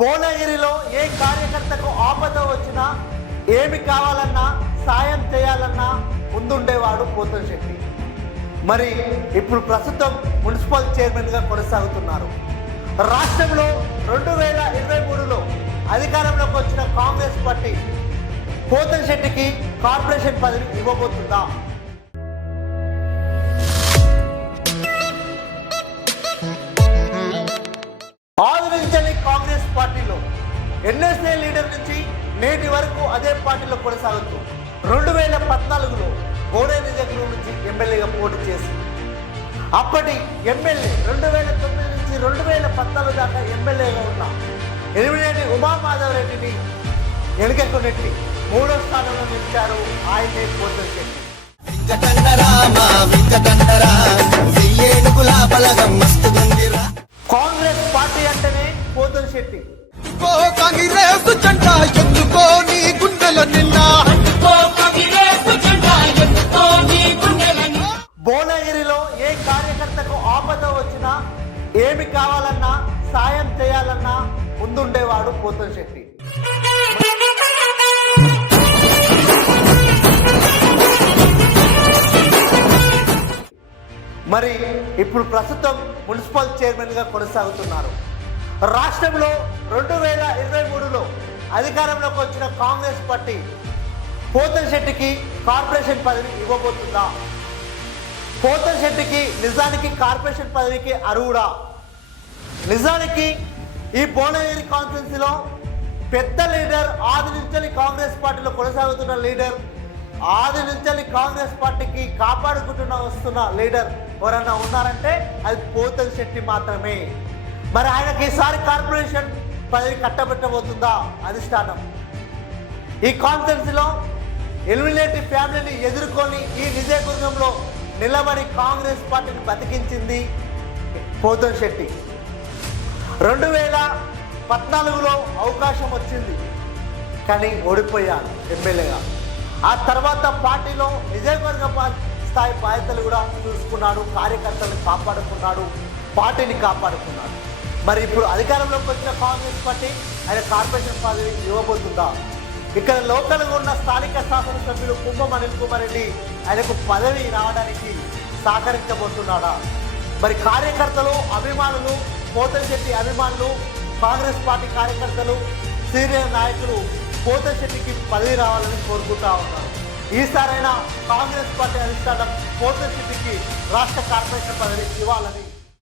భువనగిరిలో ఏ కార్యకర్తకు ఆపద వచ్చినా ఏమి కావాలన్నా సాయం చేయాలన్నా ముందుండేవాడు పోతంశెట్టి. మరి ఇప్పుడు ప్రస్తుతం మున్సిపల్ చైర్మన్గా కొనసాగుతున్నారు. రాష్ట్రంలో 2023లో అధికారంలోకి వచ్చిన కాంగ్రెస్ పార్టీ పోతంశెట్టికి కార్పొరేషన్ పదవి ఇవ్వబోతుందా? ఆదిరించని కాంగ్రెస్ పార్టీలో ఎన్ఎస్ఏ లీడర్ నుంచి నేటి వరకు అదే పార్టీలో కొనసాగుతూ 2014లో గోడే నిజగ్రూర్ నుంచి ఎమ్మెల్యేగా పోటీ చేసి అప్పటి ఎమ్మెల్యే 2009 నుంచి 2014 దాకా ఎమ్మెల్యేగా ఉన్న ఎలిమినేటి ఉమామాధవరెడ్డిని వెనుకకు నెట్టి 3వ స్థానంలో నిలిచారు ఆయనే పోతంశెట్టి. కాంగ్రెస్ పార్టీ అంటేనే పోతంశెట్టి. భువనగిరిలో ఏ కార్యకర్తకు ఆపద వచ్చినా ఏమి కావాలన్నా సాయం చేయాలన్నా ముందుండేవాడు పోతంశెట్టి. మరి ఇప్పుడు ప్రస్తుతం మున్సిపల్ చైర్మన్గా కొనసాగుతున్నారు. రాష్ట్రంలో 2023లో అధికారంలోకి వచ్చిన కాంగ్రెస్ పార్టీ పోతంశెట్టికి కార్పొరేషన్ పదవి ఇవ్వబోతుందా? పోతంశెట్టికి నిజానికి కార్పొరేషన్ పదవికి అర్హుడా? నిజానికి ఈ భువనగిరి కాన్స్టిట్యున్సీలో పెద్ద లీడర్, ఆది నుంచి కాంగ్రెస్ పార్టీలో కొనసాగుతున్న లీడర్, ఆది నుంచి కాంగ్రెస్ పార్టీకి కాపాడుకుంటున్న వస్తున్న లీడర్ ఎవరన్నా ఉన్నారంటే అది పోతంశెట్టి మాత్రమే. మరి ఆయనకి ఈసారి కార్పొరేషన్ పదవి కట్టబెట్టబోతుందా అధిష్టానం? ఈ కాన్స్టిట్యున్సీలో ఎలిమినేటివ్ ఫ్యామిలీని ఎదుర్కొని ఈ నిజయదుర్గంలో నిలబడి కాంగ్రెస్ పార్టీని బతికించింది పోతంశెట్టి. 2014లో అవకాశం వచ్చింది కానీ ఓడిపోయారు ఎమ్మెల్యేగా. ఆ తర్వాత పార్టీలో నిజవర్గ స్థాయి బాధ్యతలు కూడా చూసుకున్నాడు, కార్యకర్తలను కాపాడుకున్నాడు, పార్టీని కాపాడుకున్నాడు. మరి ఇప్పుడు అధికారంలోకి వచ్చిన కాంగ్రెస్ పార్టీ ఆయన కార్పొరేషన్ పదవి ఇవ్వబోతుందా? ఇక్కడ లోకల్గా ఉన్న స్థానిక శాసనసభ్యులు కుంభం అనిల్ కుమార్ రెడ్డి ఆయనకు పదవి రావడానికి సహకరించబోతున్నాడా? మరి కార్యకర్తలు, అభిమానులు, పోతంశెట్టి అభిమానులు, కాంగ్రెస్ పార్టీ కార్యకర్తలు, సీనియర్ నాయకులు పోతంశెట్టికి పదవి రావాలని కోరుకుంటా ఉన్నారు. ఈసారైనా కాంగ్రెస్ పార్టీ అధిష్టానం పోతంశెట్టికి రాష్ట్ర కార్పొరేషన్ పదవి ఇవ్వాలని